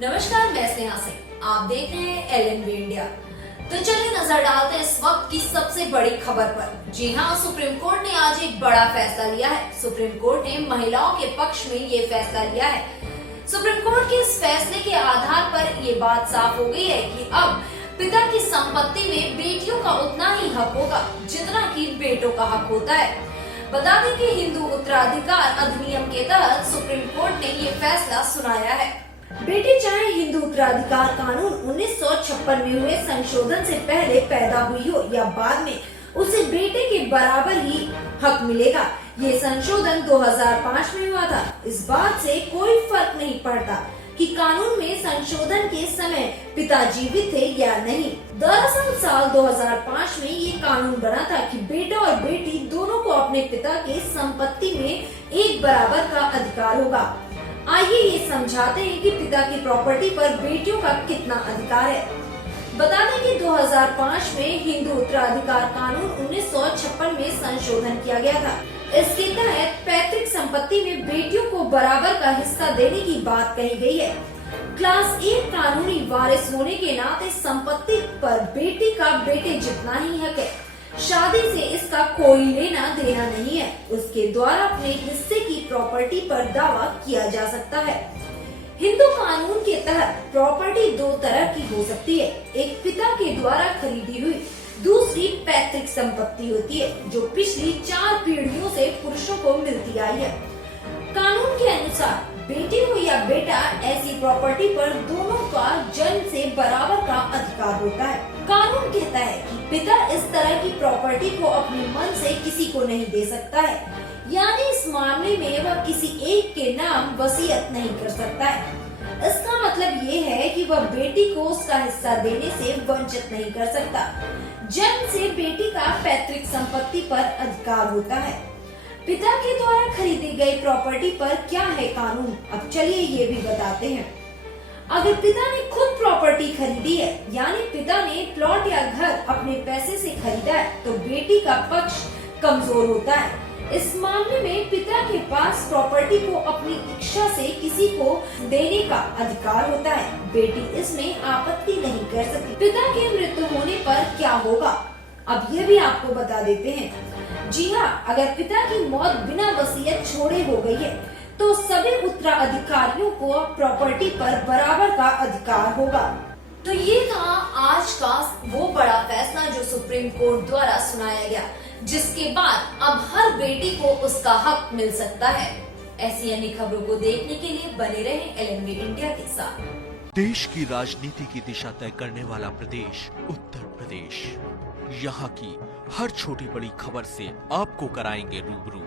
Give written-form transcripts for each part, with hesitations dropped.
नमस्कार, मैं स्नेहा सिंह। आप देख रहे हैं LNV इंडिया। तो चलिए नजर डालते हैं इस वक्त की सबसे बड़ी खबर पर। जी हाँ, सुप्रीम कोर्ट ने आज एक बड़ा फैसला लिया है। सुप्रीम कोर्ट ने महिलाओं के पक्ष में ये फैसला लिया है। सुप्रीम कोर्ट के इस फैसले के आधार पर ये बात साफ हो गई है कि अब पिता की संपत्ति में बेटियों का उतना ही हक होगा जितना कि बेटों का हक होता है। बता दें कि हिंदू उत्तराधिकार अधिनियम के तहत सुप्रीम कोर्ट ने ये फैसला सुनाया है। बेटी चाहे हिंदू उत्तराधिकार कानून 1956 में हुए संशोधन से पहले पैदा हुई हो या बाद में, उसे बेटे के बराबर ही हक मिलेगा। ये संशोधन 2005 में हुआ था। इस बात से कोई फर्क नहीं पड़ता कि कानून में संशोधन के समय पिता जीवित थे या नहीं। दरअसल साल 2005 में ये कानून बना था कि बेटा और बेटी दोनों को अपने पिता के संपत्ति में एक बराबर का अधिकार होगा। आइए ये समझाते हैं कि पिता की प्रॉपर्टी पर बेटियों का कितना अधिकार है। बता दें कि 2005 में हिंदू उत्तराधिकार कानून 1956 में संशोधन किया गया था। इसके तहत पैतृक संपत्ति में बेटियों को बराबर का हिस्सा देने की बात कही गई है। क्लास 1 कानूनी वारिस होने के नाते संपत्ति पर बेटी का बेटे जितना ही हक है। शादी से इसका कोई लेना देना नहीं है। उसके द्वारा अपने हिस्से की प्रॉपर्टी पर दावा किया जा सकता है। हिंदू कानून के तहत प्रॉपर्टी दो तरह की हो सकती है। एक पिता के द्वारा खरीदी हुई, दूसरी पैतृक संपत्ति होती है जो पिछली 4 पीढ़ियों से पुरुषों को मिलती आई है। कानून के अनुसार बेटी हो या बेटा, ऐसी प्रॉपर्टी पर दोनों का जन्म से बराबर का अधिकार होता है। कानून कहता है कि पिता इस तरह की प्रॉपर्टी को अपने मन से किसी को नहीं दे सकता है, यानी इस मामले में वह किसी एक के नाम वसीयत नहीं कर सकता है। इसका मतलब ये है कि वह बेटी को उसका हिस्सा देने से वंचित नहीं कर सकता। जन्म से बेटी का पैतृक संपत्ति पर अधिकार होता है। पिता के द्वारा खरीदी गई प्रॉपर्टी पर क्या है कानून, अब चलिए ये भी बताते हैं। अगर पिता ने खुद प्रॉपर्टी खरीदी है, यानी पिता ने प्लॉट या घर अपने पैसे से खरीदा है, तो बेटी का पक्ष कमजोर होता है। इस मामले में पिता के पास प्रॉपर्टी को अपनी इच्छा से किसी को देने का अधिकार होता है। बेटी इसमें आपत्ति नहीं कर सकती। पिता के मृत्यु होने पर क्या होगा, अब ये भी आपको बता देते हैं। जी हाँ, अगर पिता की मौत बिना वसीयत छोड़े हो गई है, तो सभी उत्तराधिकारियों को प्रॉपर्टी पर बराबर का अधिकार होगा। तो ये था आज का वो बड़ा फैसला जो सुप्रीम कोर्ट द्वारा सुनाया गया, जिसके बाद अब हर बेटी को उसका हक मिल सकता है। ऐसी अन्य खबरों को देखने के लिए बने रहें LNV इंडिया के साथ। देश की राजनीति की दिशा तय करने वाला प्रदेश उत्तर प्रदेश। यहाँ की हर छोटी बड़ी खबर से आपको कराएंगे रूबरू।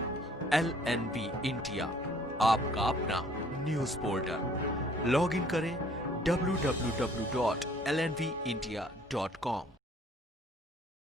LNV इंडिया, आपका अपना न्यूज पोर्टल। लॉग इन करें www.lnvindia.com।